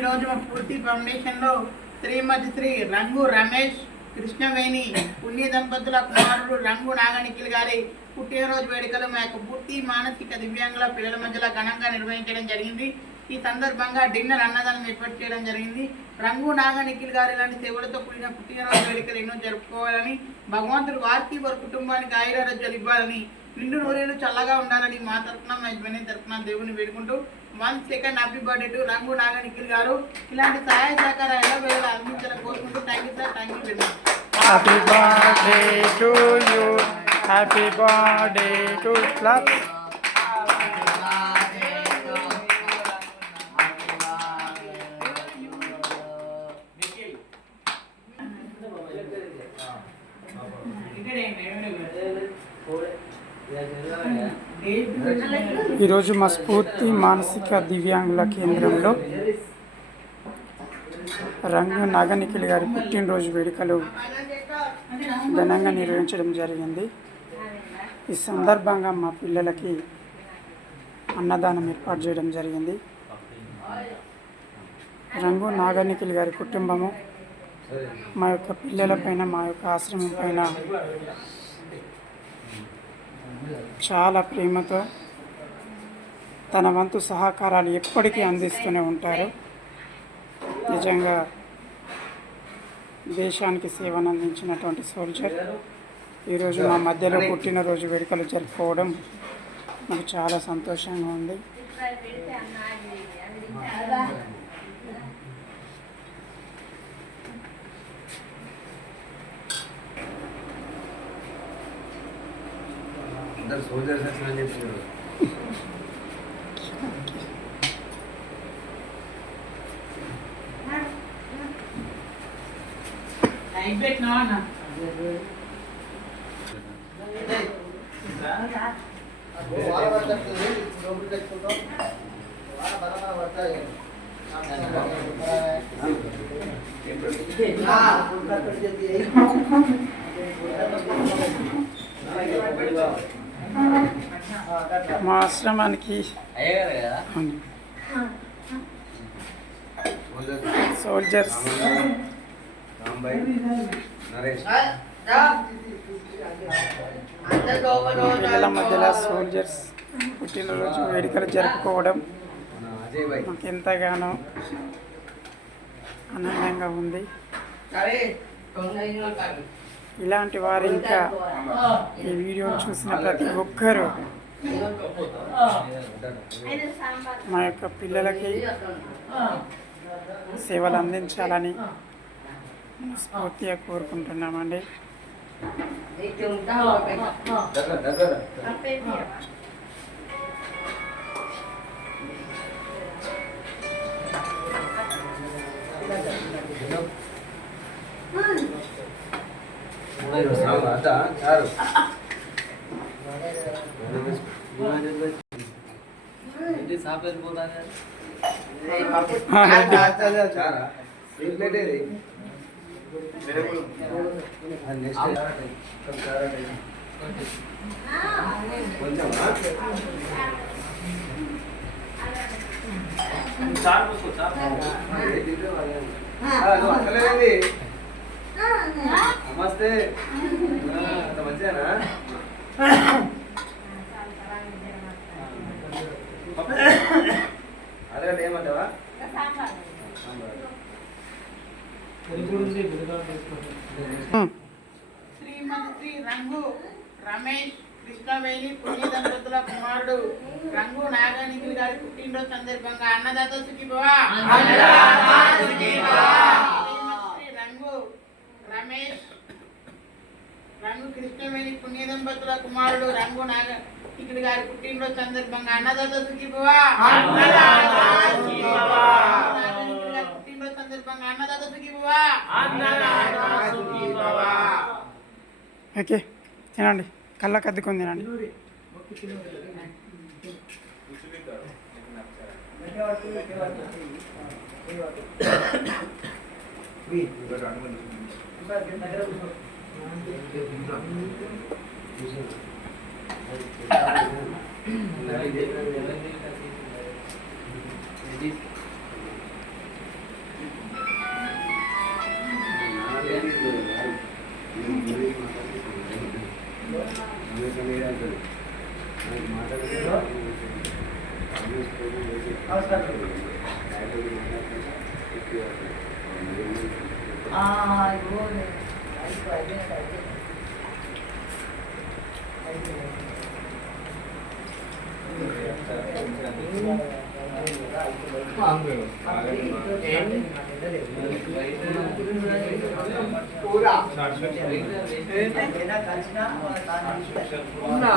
ఈరోజు మా పూర్తి ఫౌండేషన్లో శ్రీమతి శ్రీ రంగు రమేష్ కృష్ణవేణి పుణ్య దంపతుల కుమారుడు రంగు నాగనిఖిల్ గారి పుట్టినరోజు వేడుకలు మా యొక్క పూర్తి మానసిక దివ్యాంగుల పిల్లల మధ్యలో ఘనంగా నిర్వహించడం జరిగింది. ఈ సందర్భంగా డిన్నర్ అన్నదానం ఏర్పాటు చేయడం జరిగింది. రంగు నాగనిఖిల్ గారి లాంటి సేవలతో కూడిన పుట్టినరోజు వేడుకలు ఎన్నో జరుపుకోవాలని, భగవంతుడు వారికి వారి కుటుంబానికి ఆయురారోగ్యాలు ఇవ్వాలని, నిండు నూరేళ్ళు చల్లగా ఉండాలని మా తరఫున మా యజమాని తరఫున దేవుని వేడుకుంటూ 1 సెకండ్ హ్యాపీ బర్త్డే టు రంగు నాగనిఖిల్ గారు. ఇలాంటి సహాయ సహకారాలు ఎలా వేళ అందించాలని కోరుకుంటూ thank you sir, thank you very much. Happy birthday to you, happy birthday to club. ఈరోజు మా స్ఫూర్తి మానసిక దివ్యాంగుల కేంద్రంలో రంగు నాగనిఖిల్ గారి పుట్టినరోజు వేడుకలు ఘనంగా నిర్వహించడం జరిగింది. ఈ సందర్భంగా మా పిల్లలకి అన్నదానం ఏర్పాటు చేయడం జరిగింది. రంగు నాగనిఖిల్ గారి కుటుంబము మా యొక్క పిల్లలపైన, మా యొక్క ఆశ్రమం పైన చాలా ప్రేమతో తన వంతు సహకారాలు ఎప్పటికీ అందిస్తూనే ఉంటారు. నిజంగా దేశానికి సేవను అందించినటువంటి సోల్జర్ ఈరోజు మా మధ్యలో పుట్టినరోజు వేడుకలు జరుపుకోవడం నాకు చాలా సంతోషంగా ఉంది. సోల్జర్స్ అని చెప్పారు. మా ఆశ్రమానికి సోల్జర్స్ పిల్లల మధ్యలో సోల్జర్స్ పుట్టినరోజు వేడుకలు జరుపుకోవడం మాకు ఎంతగానో ఆనందంగా ఉంది. ఇలాంటి వారు ఇంకా ఈ వీడియోను చూసిన ప్రతి ఒక్కరూ మా యొక్క పిల్లలకి సేవలు అందించాలని స్ఫూర్తిగా కోరుకుంటున్నామండి. నమస్తే, మంచిదేనా? అదే ఏమంటావా? శ్రీమతి శ్రీ రంగు రమేష్ కృష్ణవేణి పుణ్య దంపతుల కుమారుడు రంగు నాగనిఖిల్ గారి పుట్టినరోజు సందర్భంగా అన్నదాత సుఖీభవ. శ్రీ రంగు రమేష్ రంగు కృష్ణవేణి పుణ్య దంపతుల కుమారుడు రంగు నాగనిఖిల్ గారి పుట్టినరోజు సందర్భంగా అన్నదాత సుఖీభవ. పుట్టినరోజు సందర్భంగా అన్నదాత సుఖీభవ. ఓకే, తినండి, కళ్ళకు అద్దుకొని తినండి. पूरा ఉన్నా